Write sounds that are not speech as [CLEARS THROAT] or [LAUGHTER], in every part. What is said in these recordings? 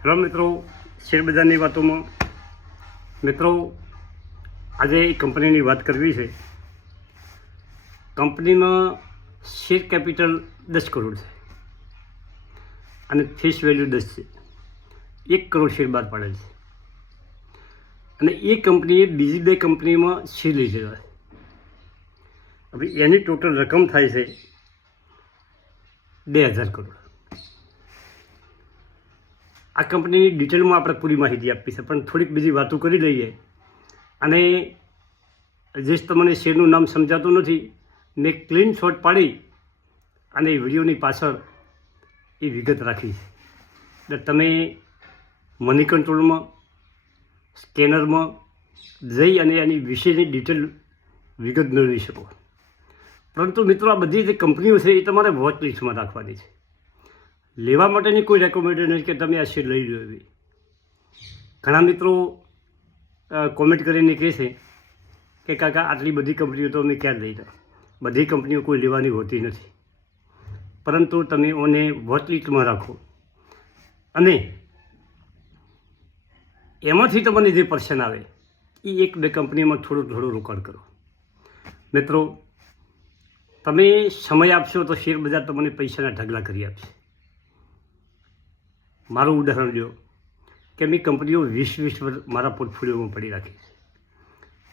Hello મિત્રો શેરબજારની વાતોમાં. મિત્રો, આજે એક કંપનીની વાત કરવી છે. કંપનીમાં શેર કેપિટલ દસ કરોડ છે અને ફેસ વેલ્યુ દસ છે. એક કરોડ શેર બહાર પાડેલ છે. અને એ કંપનીએ બીજી બે કંપનીમાં શેર લીધેલા છે. હવે એની ટોટલ રકમ થાય છે બે હજાર કરોડ. આ કંપનીની ડિટેલમાં આપણે પૂરી માહિતી આપી છે, પણ થોડીક બીજી વાતો કરી લઈએ. અને જે તમને શેરનું નામ સમજાતું નથી મેં ક્લીન શોટ પાડી અને એ વિડીયોની પાછળ એ વિગત રાખી. એટલે તમે મની કંટ્રોલમાં સ્કેનરમાં જઈ અને એની વિશેની ડિટેલ વિગત મેળવી શકો. પરંતુ મિત્રો, આ બધી જે કંપનીઓ છે, એ તમારે વોચ લિસ્ટમાં રાખવાની છે. લેવા માટેની કોઈ રેકોમેન્ડેડ નથી કે તમે આ શેર લઈ લો એવી. ઘણા મિત્રો કોમેન્ટ કરીને કહે છે કે, કાકા, આટલી બધી કંપનીઓ તો અમે ક્યાં લઈ બધી કંપનીઓ કોઈ લેવાની હોતી નથી. પરંતુ તમે ઓને વોચલિસ્ટમાં રાખો. અને એમાંથી તમને જે પર્સન આવે એ એક બે કંપનીમાં થોડું થોડું રોકાણ કરો. મિત્રો, તમે સમય આપશો તો શેર બજાર તમને પૈસાના ઢગલા કરી આપશે. મારું ઉદાહરણ લ્યો કે મેં કંપનીઓ વીસ વીસ મારા પોર્ટફોલિયોમાં પડી રાખી છે.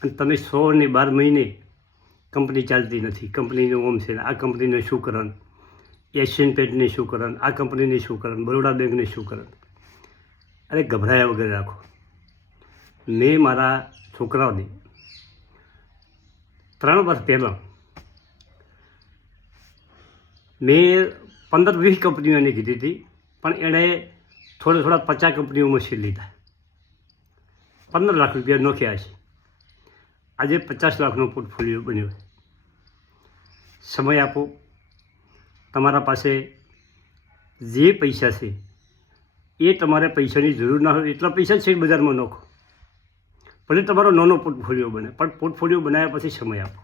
અને તમે સો ને બાર મહિને કંપની ચાલતી નથી. કંપનીનું ઓમ છે આ કંપનીને શું કરન એશિયન પેન્ટને શું કરન આ કંપનીને શું કરન બરોડા બેંકને શું કરન અરે ગભરાયા વગર રાખો. મેં મારા છોકરાઓને ત્રણ વર્ષ પહેલાં મેં પંદર વીસ કંપનીઓને કીધી હતી, પણ એણે થોડા થોડા પચાસ કંપનીઓમાં શેર લીધા. પંદર લાખ રૂપિયા નોખ્યા છે આજે પચાસ લાખનો પોર્ટફોલિયો બન્યો. સમય આપો. તમારા પાસે જે પૈસા છે, એ તમારે પૈસાની જરૂર ના હોય એટલા પૈસા શેર બજારમાં નાખો. ભલે તમારો નાનો પોર્ટફોલિયો બને, પણ પોર્ટફોલિયો બનાવ્યા પછી સમય આપો.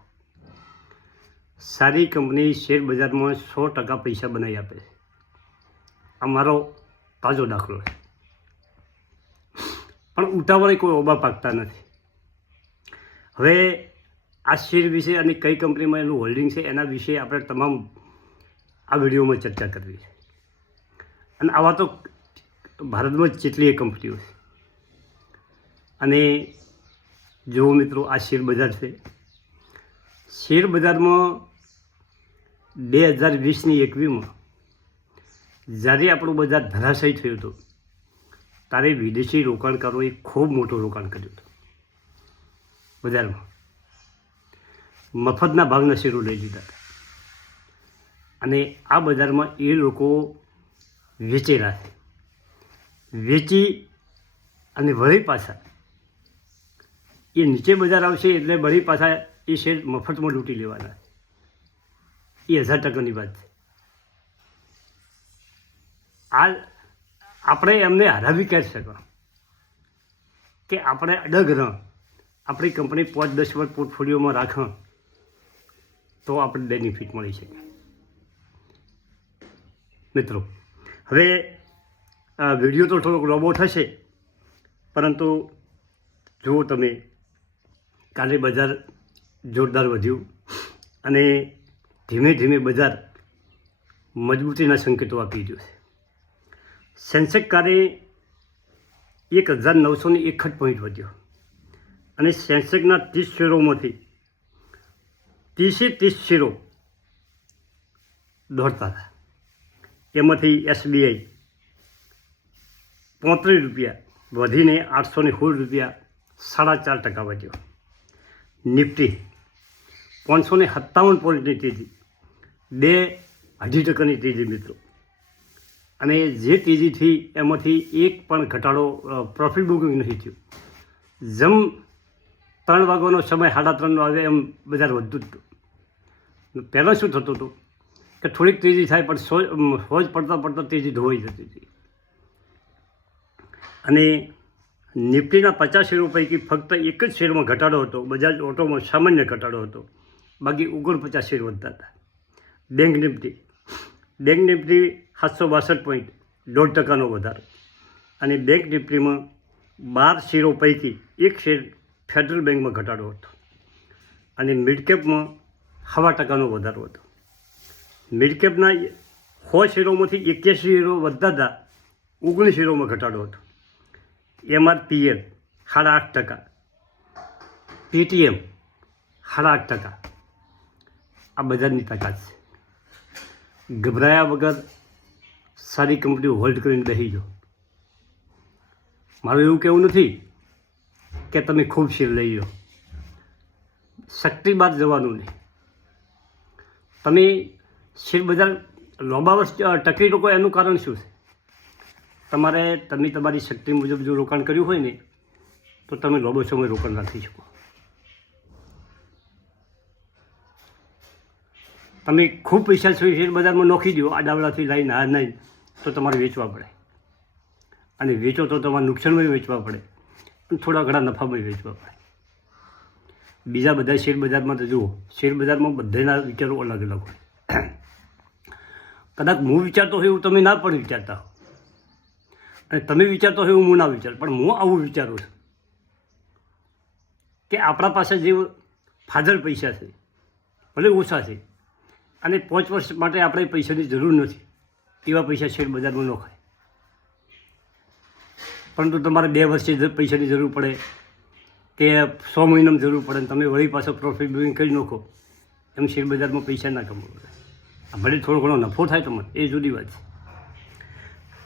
સારી કંપની શેર બજારમાં સો ટકા પૈસા બનાવી આપે છે. આ મારો તાજો દાખલો છે. પણ ઉતાવળે કોઈ ઓબા પાકતા નથી. હવે આ શેર વિશે અને કઈ કંપનીમાં એનું હોલ્ડિંગ છે, એના વિશે આપણે તમામ આ વિડીયોમાં ચર્ચા કરવી છે. અને આવા તો ભારતમાં જ જેટલી કંપનીઓ છે. અને જુઓ મિત્રો, આ શેર બજાર છે. શેર બજારમાં બે હજાર વીસની એકવીમાં જ્યારે આપણું બજાર ધરાશયી થયું હતું, ત્યારે વિદેશી રોકાણકારોએ ખૂબ મોટું રોકાણ કર્યું હતું. બજારમાં મફતના ભાગના શેરો લઈ લીધા હતા. અને આ બજારમાં એ લોકો વેચેલા છે. વેચી અને વળી પાછા એ નીચે બજાર આવશે એટલે વળી પાછા એ શેર મફતમાં લૂંટી લેવાના એ હજાર ટકાની વાત છે. આ આપણે એમને હરાવી કરી શકો કે આપણે અડગ રહ આપણી કંપની પાંચ દસ વર્ષ પોર્ટફોલિયોમાં રાખ. તો આપણે બેનિફિટ મળી શકે. મિત્રો, હવે વીડિયો તો થોડોક લોબો થશે, પરંતુ જુઓ તમે, કાલે બજાર જોરદાર વધ્યું અને ધીમે ધીમે બજાર મજબૂતીના સંકેતો આપી રહ્યું છે. સેન્સેક કારે એક હજાર નવસો ને એકસઠ પોઈન્ટ વધ્યો. અને સેન્સેકના ત્રીસ શેરોમાંથી ત્રીસે ત્રીસ શેરો દોડતા હતા. એમાંથી એસબીઆઈ પોત્રીસ રૂપિયા, વધીને આઠસો ને સોળ રૂપિયા સાડા ચાર ટકા વધ્યો. નિફ્ટી પાંચસો ને સત્તાવન પોઈન્ટની તેજી, બે અઢી ટકાની તેજી મિત્રો. અને જે તેજીથી એમાંથી એક પણ ઘટાડો પ્રોફિટ બુકિંગ નથી થયું. જેમ ત્રણ વાગ્યાનો સમય સાડા ત્રણનો આવે એમ બજાર વધતું જ હતું. પહેલાં શું થતું હતું કે થોડીક તેજી થાય પણ સોજ સોજ પડતા પડતા તેજી ધોવાઈ જતી હતી. અને નિફ્ટીના પચાસ શેરો પૈકી ફક્ત એક જ શેરમાં ઘટાડો હતો. બજાજ ઓટોમાં સામાન્ય ઘટાડો હતો. બાકી ઓગણપચાસ શેર વધતા હતા. Bank Nifty. બેંક નિફ્ટી સાતસો બાસઠ પોઈન્ટ દોઢ ટકાનો વધારો. અને બેંક નિફ્ટીમાં બાર શેરો પૈકી એક શેર ફેડરલ બેંકમાં ઘટાડો હતો. અને મિડકેપમાં સવા ટકાનો વધારો હતો. મિડકેપના સો શેરોમાંથી એક્યાસી શેરો વધતા હતા ઓગણીસ શેરોમાં ઘટાડો હતો. એમઆરપીએલ સાડા આઠ ટકા. પેટીએમ સાડા આઠ ટકા. આ બજારની તાકાત છે. ગભરાયા વગર સારી કંપનીઓ હોલ્ડ કરીને બેસી જાઓ. મારું એવું કહેવું નથી કે તમે ખૂબ શેર લઈ લો શક્તિ બાદ જવાનું નહીં. તમે શેરબજાર લાંબા વર્ષ ટકી લોકો એનું કારણ શું છે? તમારે, તમે તમારી શક્તિ મુજબ જો રોકાણ કર્યું હોય ને, તો તમે લાંબો સમય રોકાણ રાખી શકો. તમે ખૂબ પૈસા શેર બજારમાં નોખી દો આ ડાવડાથી લઈને આ નહીં, તો તમારે વેચવા પડે. અને વેચો તો તમારે નુકસાનમાં વેચવા પડે. અને થોડા ઘણા નફામાં વેચવા પડે. બીજા બધા શેર બજારમાં તો જુઓ, શેર બજારમાં બધાના વિચારો અલગ અલગ હોય. કદાચ હું વિચારતો હોય એવું તમે ના પણ વિચારતા હો. અને તમે વિચારતો હોય એવું હું ના વિચાર, પણ હું આવું વિચારું છું કે આપણા પાસે જે ફાજલ પૈસા છે, ભલે ઓછા છે અને પાંચ વર્ષ માટે આપણે પૈસાની જરૂર નથી. એવા પૈસા શેર બજારમાં નોખાય પરંતુ તમારે બે વર્ષે પૈસાની જરૂર પડે કે સો મહિનામાં જરૂર પડે તમે વળી પાછો પ્રોફિટ બુકિંગ કરી નાખો, એમ શેર બજારમાં પૈસા ના કમાવો ભલે થોડો ઘણો નફો થાય તમને એ જુદી વાત છે.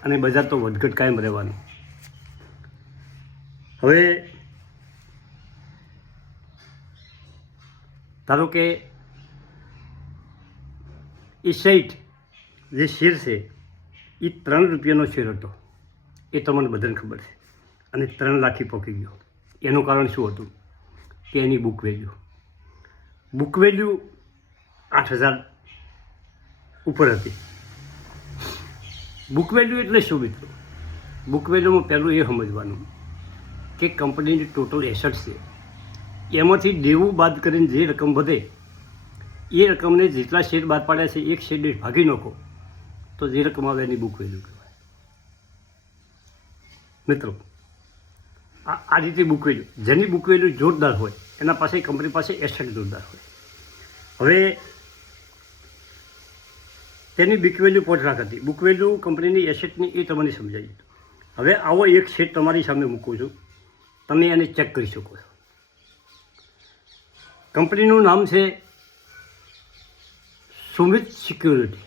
અને બજાર તો વધઘટ કાયમ રહેવાનું. હવે ધારો કે એ સાઈટ જે શેર છે એ ત્રણ રૂપિયાનો શેર હતો. એ તમને બધાને ખબર છે. અને ત્રણ લાખી પહોંચી ગયો. એનું કારણ શું હતું? કે એની બુક વેલ્યુ બુક વેલ્યુ આઠ હજાર ઉપર હતી. બુક વેલ્યુ એટલે શું મિત્રો? બુક વેલ્યુમાં પહેલું એ સમજવાનું કે કંપનીની ટોટલ એસેટ છે. એમાંથી દેવું બાદ કરીને જે રકમ વધે એ રકમને જેટલા શેર બહાર પાડ્યા છે, એક દીઠ ભાગી નાખો. તો જે રકમ આવે એની બુક વેલ્યુ કહેવાય. મિત્રો, આ રીતે બુક વેલ્યુ, જેની બુક વેલ્યુ જોરદાર હોય, એના પાસે કંપની પાસે એસેટ જોરદાર હોય. હવે, તેની બુક વેલ્યુ પોચ લાખ હતી. બુક વેલ્યુ કંપનીની એસેટની એ તમને સમજાવી હવે આવો એક શેર તમારી સામે મૂકું છું. તમે એને ચેક કરી શકો છો. કંપનીનું નામ છે સુમિત સિક્યુરિટી.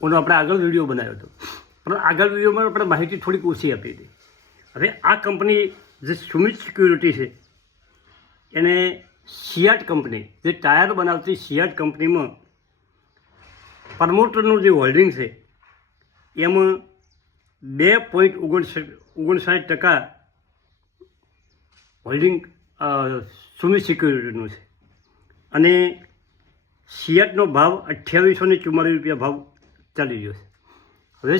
ઓનો આપણે આગળ વીડિયો બનાવ્યો હતો. પણ આગળ વિડીયોમાં આપણે માહિતી થોડીક ઓછી આપી હતી. હવે આ કંપની જે સુમિત સિક્યુરિટી છે, એને સિયાટ કંપની, જે ટાયર બનાવતી સિયાટ કંપનીમાં પ્રમોટરનું જે હોલ્ડિંગ છે, એમાં બે પોઈન્ટ ઓગણસાઠ ઓગણસાઠ ટકા હોલ્ડિંગ સુમિત સિક્યુરિટીનું છે. અને સિયાટનો ભાવ અઠ્યાવીસો ને ચુમ્માળીસ રૂપિયા ભાવ ચાલી રહ્યો છે. હવે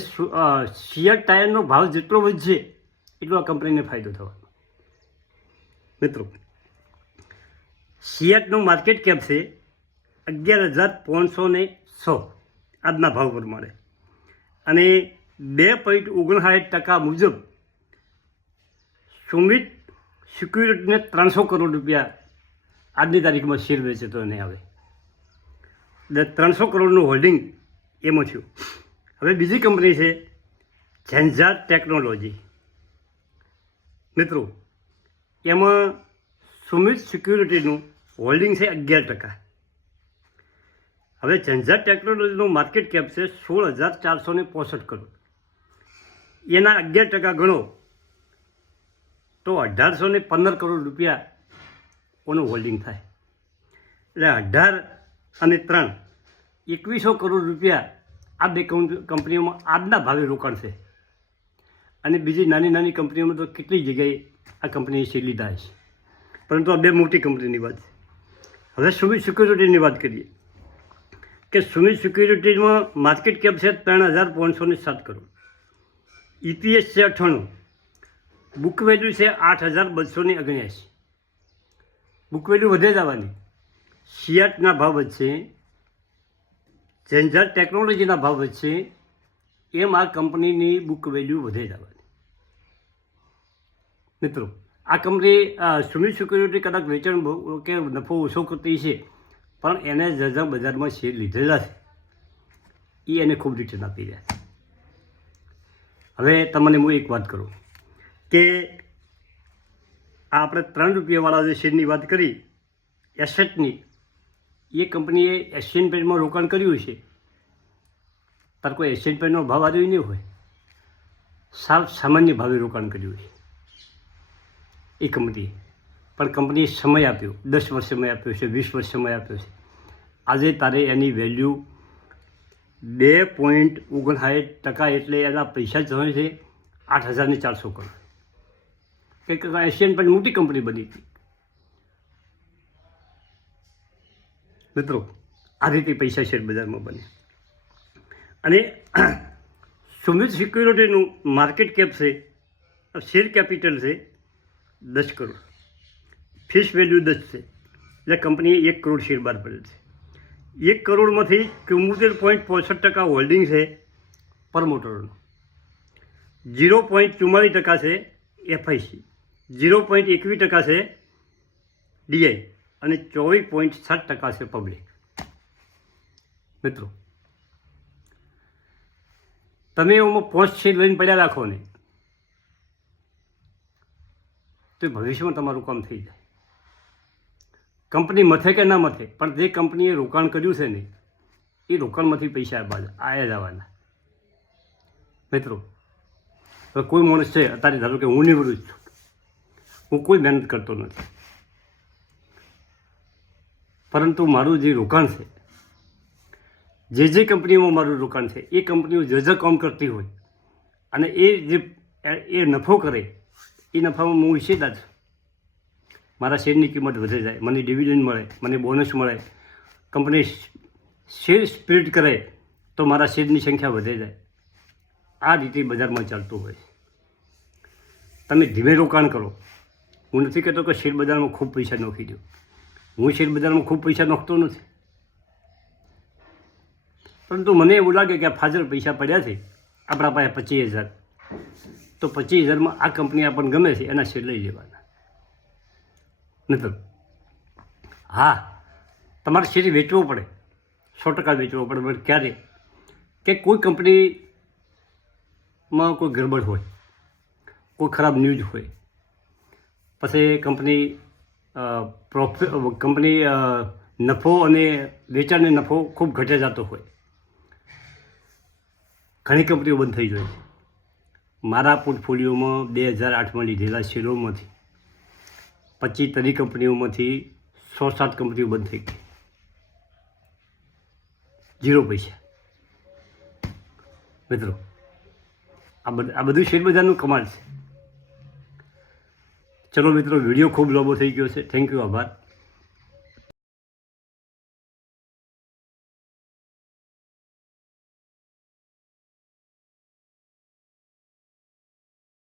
સિયાટ ટાયરનો ભાવ જેટલો વધશે, એટલો આ કંપનીને ફાયદો થવાનો. મિત્રો સિયાટનું માર્કેટ કેપ છે અગિયાર હજાર પાંચસો ને સો, આજના ભાવ પ્રમાણે. અને બે પોઈન્ટ ઓગણસાઠ ટકા મુજબ સુમિત સિક્યુરિટીને ત્રણસો કરોડ રૂપિયા આજની તારીખમાં શેર વેચે તો નહીં આવે. ત્રણસો કરોડનું હોલ્ડિંગ એમાં થયું. હવે બીજી કંપની છે ઝેન્ઝાર ટેકનોલોજી મિત્રો, એમાં સુમિત સિક્યુરિટીનું હોલ્ડિંગ છે અગિયાર ટકા. હવે ઝંઝાર ટેકનોલોજીનું માર્કેટ કેપ છે સોળ હજાર ચારસો ને પોસઠ કરોડ. એના અગિયાર ટકા ગણો, તો અઢારસો ને પંદર કરોડ રૂપિયા ઓનું હોલ્ડિંગ થાય. એટલે અઢાર અને ત્રણ. એકવીસો કરોડ રૂપિયા આ બે કંપનીઓમાં આજના ભાવે રોકાણ છે અને બીજી નાની નાની કંપનીઓમાં તો કેટલી જગ્યાએ આ કંપનીએ શેર લીધા છે પરંતુ આ બે મોટી કંપનીની વાત છે. હવે સુમિત સિક્યુરિટીની વાત કરીએ. કે સુમિત સિક્યુરિટીમાં માર્કેટ કેપ છે ત્રણ હજાર પાંચસો ને સાત કરોડ. ઈપીએસ છે અઠ્ઠાણું. બુક વેલ્યુ છે આઠ હજાર બસો ને ઓગણ્યાસી. બુક વેલ્યુ વધે જવાની. સિયાટના ભાવ વધશે ઝેન્ઝર ટેકનોલોજીના ભાવ વધશે, એમ આ કંપનીની બુક વેલ્યુ વધે જવાની. મિત્રો, આ કંપની સુનિલ સિક્યુરિટી કદાચ વેચાણ કે નફો ઓછો કરતી છે પણ એને જજા બજારમાં શેર લીધેલા છે. એ એને ખૂબ રિટર્ન આપી રહ્યા છે. હવે તમને હું એક વાત કરું, કે આપણે ત્રણ રૂપિયાવાળા જે શેરની વાત કરી એસેટની એ કંપનીએ એશિયન પેન્ટમાં રોકાણ કર્યું છે. તાર કોઈ એશિયન પેન્ટનો ભાવ આવ્યો નહીં હોય. સાવ સામાન્ય ભાવે રોકાણ કર્યું છે. એ કંપનીએ. પણ કંપનીએ સમય આપ્યો. દસ વર્ષ સમય આપ્યો છે, વીસ વર્ષ સમય આપ્યો છે. આજે તારે એની વેલ્યુ બે પોઈન્ટ ઓગણસાઠ ટકા એટલે એના પૈસા જ હોય છે આઠ હજારને ચારસો કરોડ. કંઈક એશિયન પેન્ટ મોટી કંપની બની. હતી મિત્રો, આ રીતે પૈસા શેર બજારમાં બને અને [CLEARS THROAT] સુમિત સિક્યુરિટીનું માર્કેટ કેપ છે, શેર કેપિટલ છે, દસ કરોડ. ફેસ વેલ્યુ દસ છે, એટલે કંપનીએ એક કરોડ શેર બહાર પડેલ છે. એક કરોડમાંથી ચુમ્મોતેર પોઈન્ટ પોસઠ ટકા હોલ્ડિંગ છે પ્રમોટરોનું. ઝીરો પોઈન્ટ ચુમ્માલીસ ટકા છે એફઆઈસી. ઝીરો પોઈન્ટ એકવીસ ટકા છે ડીઆઈ. અને ચોવીસ પોઈન્ટ સાત ટકા છે પબ્લિક મિત્રો, તમે એમાં પોસ્ટ છે લઈને પડ્યા રાખો ને, તો ભવિષ્યમાં તમારું કામ થઈ જાય. કંપની મથે કે ના મથે, પણ જે કંપનીએ રોકાણ કર્યું છે ને, એ રોકાણમાંથી પૈસા આવ્યા જવાના. મિત્રો કોઈ માણસ છે, અત્યારે ધારો કે હું નિવૃત્ત છું. હું કોઈ મહેનત કરતો નથી. પરંતુ મારું જે રોકાણ છે, જે જે કંપનીઓમાં મારું રોકાણ છે, એ કંપનીઓ જે જે કામ કરતી હોય અને એ જે એ નફો કરે, એ નફામાં હું હિસ્સેદાર છું. મારા શેરની કિંમત વધે જાય, મને ડિવિડન્ડ મળે, મને બોનસ મળે, કંપની શેર સ્પ્લિટ કરે, તો મારા શેરની સંખ્યા વધે જાય. આ રીતે બજારમાં ચાલતું હોય તમે ધીમે રોકાણ કરો. હું નથી કહેતો કે શેર બજારમાં ખૂબ પૈસા નોખી દો. હું શેર બજારમાં ખૂબ પૈસા નાખતો નથી. પરંતુ મને એવું લાગે કે આ ફાજલ પૈસા પડ્યા છે, આપણા પાસે પચીસ હજાર. તો પચીસ હજારમાં આ કંપની આપણને ગમે છે, એના શેર લઈ લેવાના. નથી હા, તમારે શેર વેચવો પડે. સો ટકા વેચવો પડે, પણ ક્યારે? કે કોઈ કંપનીમાં કોઈ ગડબડ હોય, કોઈ ખરાબ ન્યૂઝ હોય, પછી કંપની પ્રોફિટ કંપની નફો અને વેચાણને નફો ખૂબ ઘટે જતો હોય. ઘણી કંપનીઓ બંધ થઈ જાય છે. મારા પોર્ટફોલિયોમાં બે હજાર આઠમાં લીધેલા શેરોમાંથી પચીસ તરી કંપનીઓમાંથી સો સાત કંપનીઓ બંધ થઈ ગઈ. ઝીરો પૈસા. મિત્રો, આ બધું આ બધું કમાલ છે. ચલો મિત્રો વીડિયો ખૂબ લાંબો થઈ ગયો છે. થેન્ક યુ આભાર.